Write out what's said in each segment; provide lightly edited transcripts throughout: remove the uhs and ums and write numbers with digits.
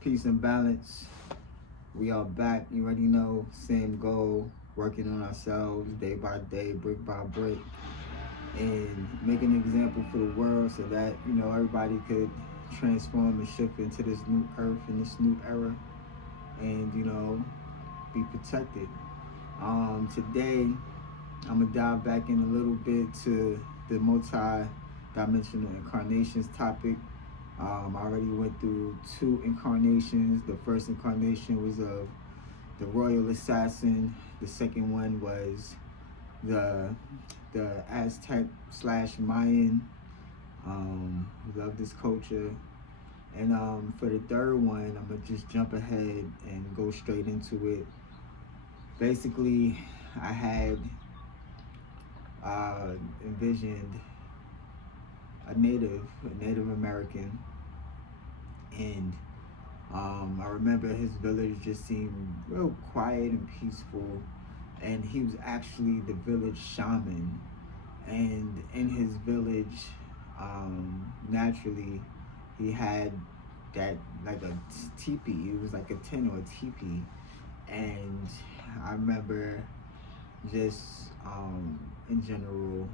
Peace and balance. We are back. You already know, same goal, working on ourselves day by day, brick by brick, and make an example for the world so that, everybody could transform and shift into this new earth and this new era and, be protected. Today, I'm going to dive back in a little bit to the multi-dimensional incarnations topic. I already went through 2 incarnations. The first incarnation was of the royal assassin. The second one was the Aztec / Mayan. Love this culture. And for the third one, I'm gonna just jump ahead and go straight into it. Basically, I had envisioned a Native American, and I remember his village just seemed real quiet and peaceful, and he was actually the village shaman. And in his village, naturally, he had that like a teepee. It was like a tent or a teepee, and I remember just in general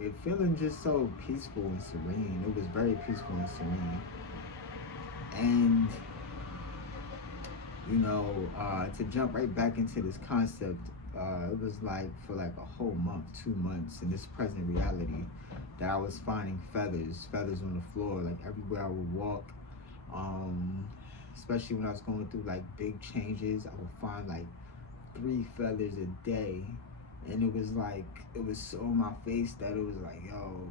it feeling just so peaceful and serene. It was very peaceful and serene. And to jump right back into this concept, it was like for like a whole month, 2 months in this present reality that I was finding feathers on the floor, like everywhere I would walk. Especially when I was going through like big changes, I would find like 3 feathers a day, and it was so on my face that it was like, yo,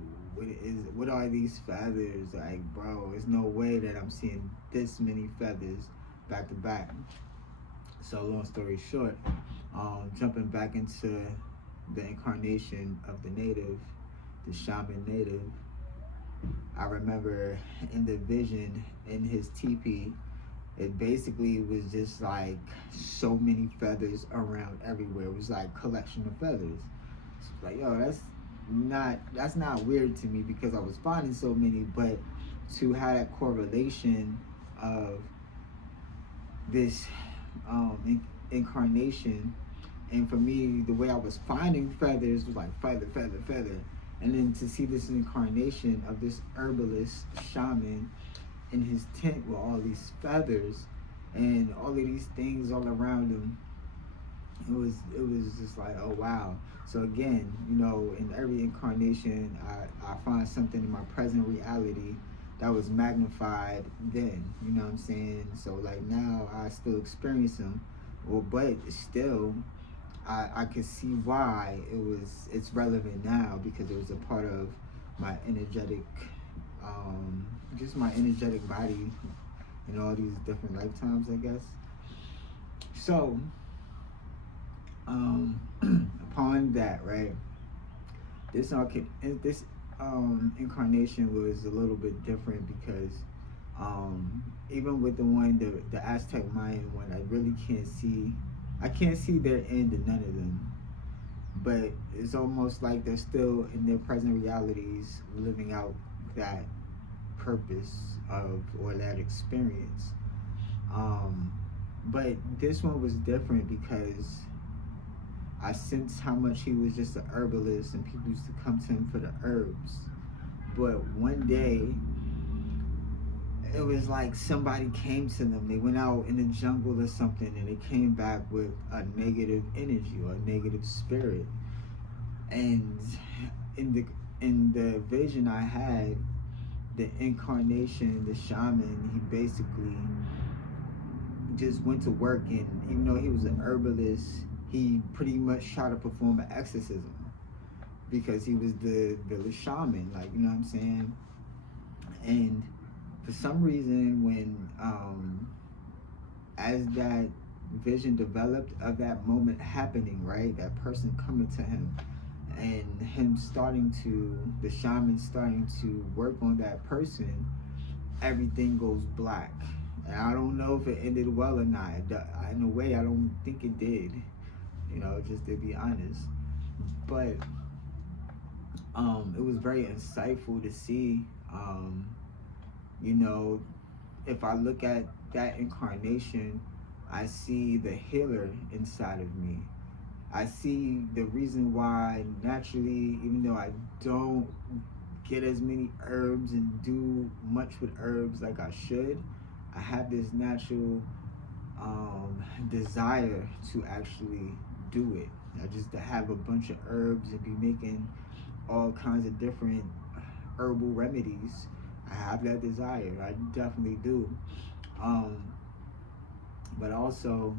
what are these feathers? Like, bro, there's no way that I'm seeing this many feathers back to back. So long story short, jumping back into the incarnation of the shaman native, I remember in the vision in his teepee, it basically was just like so many feathers around everywhere. It was like collection of feathers. It's like, yo, that's not weird to me because I was finding so many, but to have that correlation of this incarnation, and for me, the way I was finding feathers was like feather, feather, feather, and then to see this incarnation of this herbalist shaman in his tent with all these feathers and all of these things all around him, it was just like, oh wow. So again, in every incarnation, I find something in my present reality that was magnified then, you know what I'm saying? So like now I still experience them, but still I could see why it's relevant now, because it was a part of my energetic, just my energetic body in all these different lifetimes, I guess. So upon that, right, this incarnation was a little bit different because even with the Aztec Mayan one, I can't see their end in none of them. But it's almost like they're still in their present realities living out that purpose or that experience. But this one was different because I sensed how much he was just a herbalist and people used to come to him for the herbs. But one day, it was like somebody came to them. They went out in the jungle or something, and they came back with a negative energy or a negative spirit. And in the vision I had, the incarnation, the shaman, he basically just went to work, and even though he was an herbalist, he pretty much tried to perform an exorcism because he was the village shaman, like, you know what I'm saying? And for some reason, when as that vision developed of that moment happening, right, that person coming to him and him the shaman starting to work on that person, everything goes black. And I don't know if it ended well or not. In a way, I don't think it did, just to be honest. But it was very insightful to see, if I look at that incarnation, I see the healer inside of me. I see the reason why naturally, even though I don't get as many herbs and do much with herbs like I should, I have this natural desire to actually do it. I just to have a bunch of herbs and be making all kinds of different herbal remedies. I have that desire. I definitely do. Um, but also,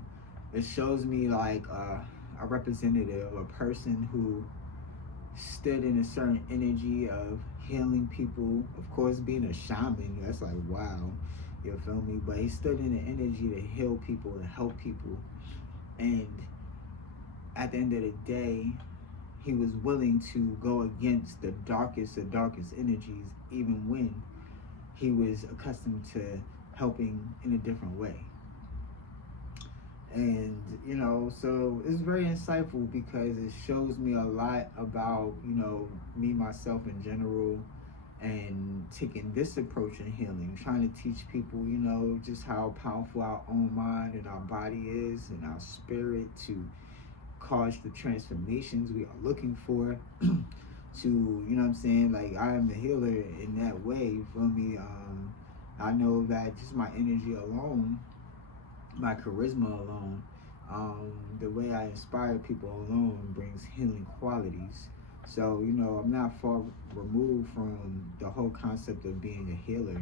it shows me like a representative, a person who stood in a certain energy of healing people. Of course, being a shaman, that's like wow, you feel me? But he stood in the energy to heal people and help people. And at the end of the day, he was willing to go against the darkest of darkest energies, even when he was accustomed to helping in a different way. And so it's very insightful because it shows me a lot about me, myself in general, and taking this approach in healing, trying to teach people just how powerful our own mind and our body is and our spirit to cause the transformations we are looking for. To what I'm saying, like I am a healer in that way, you feel me? I know that just my energy alone, my charisma alone, the way I inspire people alone brings healing qualities. So I'm not far removed from the whole concept of being a healer,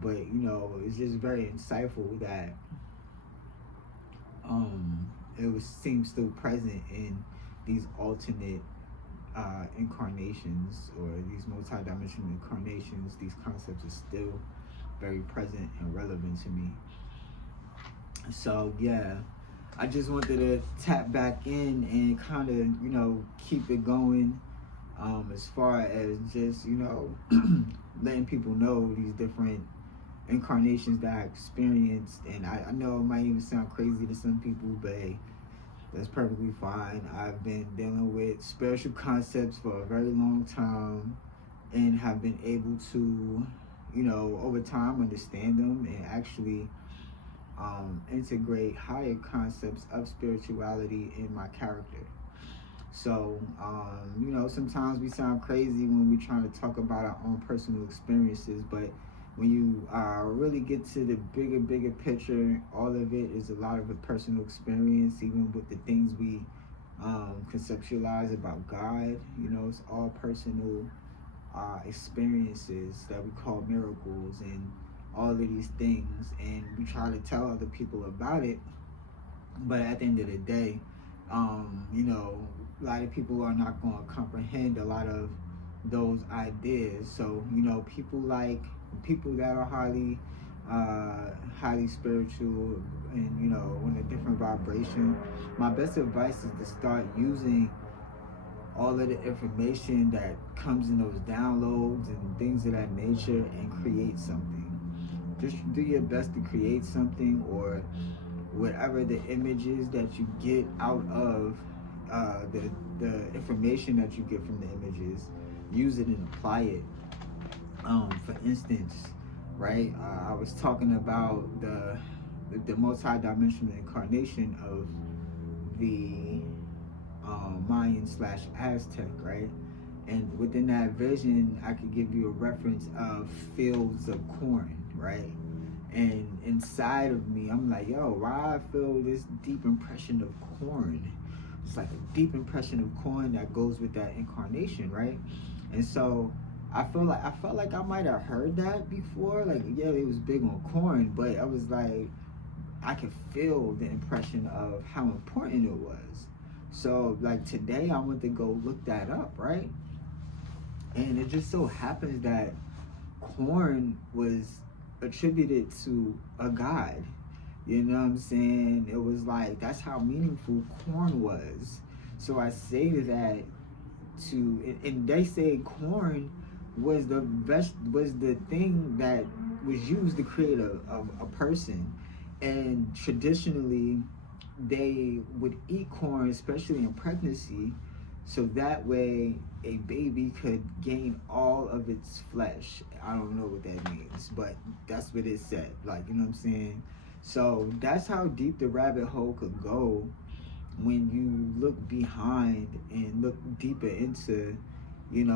but it's just very insightful that seems still present in these alternate incarnations, or these multi-dimensional incarnations. These concepts are still very present and relevant to me. So yeah, I just wanted to tap back in and kind of keep it going, as far as just letting people know these different incarnations that I experienced. And I know it might even sound crazy to some people, but hey, that's perfectly fine. I've been dealing with spiritual concepts for a very long time and have been able to over time understand them and actually integrate higher concepts of spirituality in my character. So sometimes we sound crazy when we're trying to talk about our own personal experiences, but when you really get to the bigger picture, all of it is a lot of a personal experience. Even with the things we conceptualize about God, it's all personal experiences that we call miracles and all of these things, and we try to tell other people about it. But at the end of the day, a lot of people are not going to comprehend a lot of those ideas. So people that are highly spiritual and on a different vibration, my best advice is to start using all of the information that comes in those downloads and things of that nature and create something. Just do your best to create something, or whatever the images that you get out of the information that you get from the images, use it and apply it. For instance, right, I was talking about the multi-dimensional incarnation of the Mayan / Aztec, right? And within that vision, I could give you a reference of fields of corn, right? And inside of me, I'm like, yo, why I feel this deep impression of corn? It's like a deep impression of corn that goes with that incarnation, right? And so I felt like I might have heard that before. Like, yeah, it was big on corn, but I was like, I could feel the impression of how important it was. So like today I went to go look that up, right? And it just so happens that corn was attributed to a god. You know what I'm saying? It was like, that's how meaningful corn was. So I say that and they say corn was the thing that was used to create a person. And traditionally, they would eat corn, especially in pregnancy, so that way a baby could gain all of its flesh. I don't know what that means, but that's what it said. Like, you know what I'm saying? So that's how deep the rabbit hole could go when you look behind and look deeper into,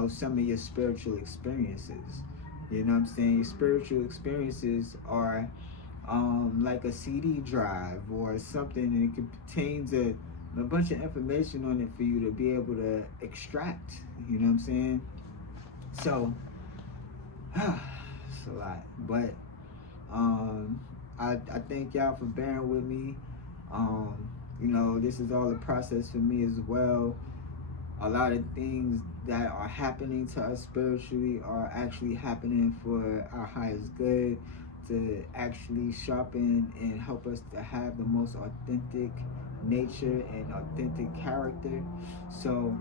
some of your spiritual experiences. You know what I'm saying? Your spiritual experiences are like a CD drive or something, and it contains a bunch of information on it for you to be able to extract. You know what I'm saying? So, it's a lot. But I thank y'all for bearing with me. This is all a process for me as well. A lot of things that are happening to us spiritually are actually happening for our highest good, to actually sharpen and help us to have the most authentic nature and authentic character. So,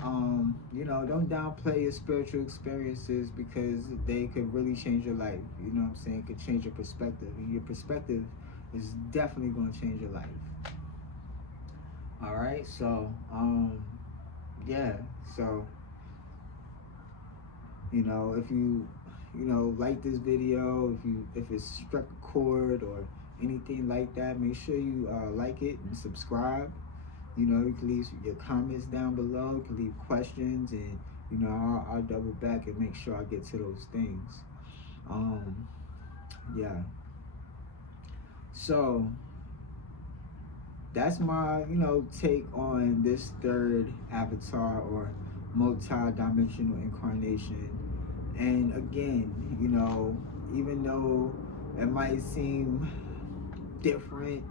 don't downplay your spiritual experiences, because they could really change your life. You know what I'm saying? It could change your perspective. And your perspective is definitely going to change your life. All right, so yeah, so if you like this video, if it struck a chord or anything like that, make sure you like it and subscribe. You can leave your comments down below. You can leave questions, and I'll double back and make sure I get to those things. Yeah, so that's my take on this third avatar or multi-dimensional incarnation. And again, even though it might seem different,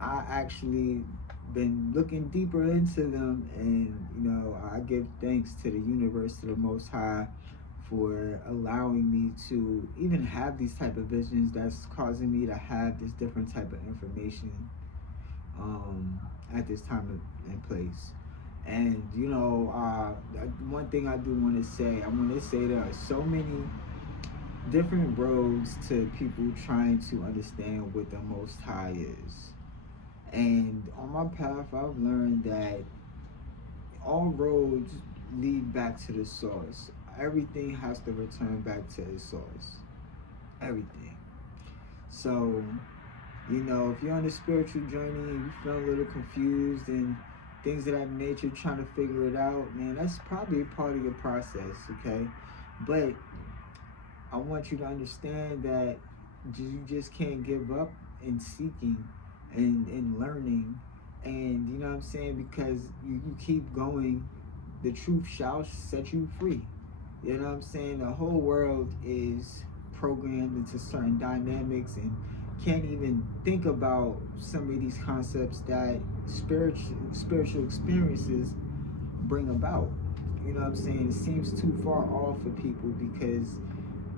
I actually been looking deeper into them, and I give thanks to the universe, to the Most High, for allowing me to even have these type of visions, that's causing me to have this different type of information at this time and place. And one thing I do want to say, there are so many different roads to people trying to understand what the Most High is. And on my path, I've learned that all roads lead back to the source. Everything has to return back to its source. Everything. So, if you're on a spiritual journey and you feel a little confused and things of that nature, trying to figure it out, man, that's probably a part of your process, okay? But I want you to understand that you just can't give up in seeking and learning. And you know what I'm saying? Because you keep going, the truth shall set you free. You know what I'm saying? The whole world is programmed into certain dynamics and can't even think about some of these concepts that spiritual experiences bring about. You know what I'm saying? It seems too far off for people because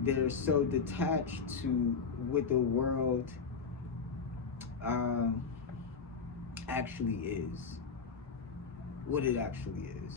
they're so detached to what the world actually is. What it actually is.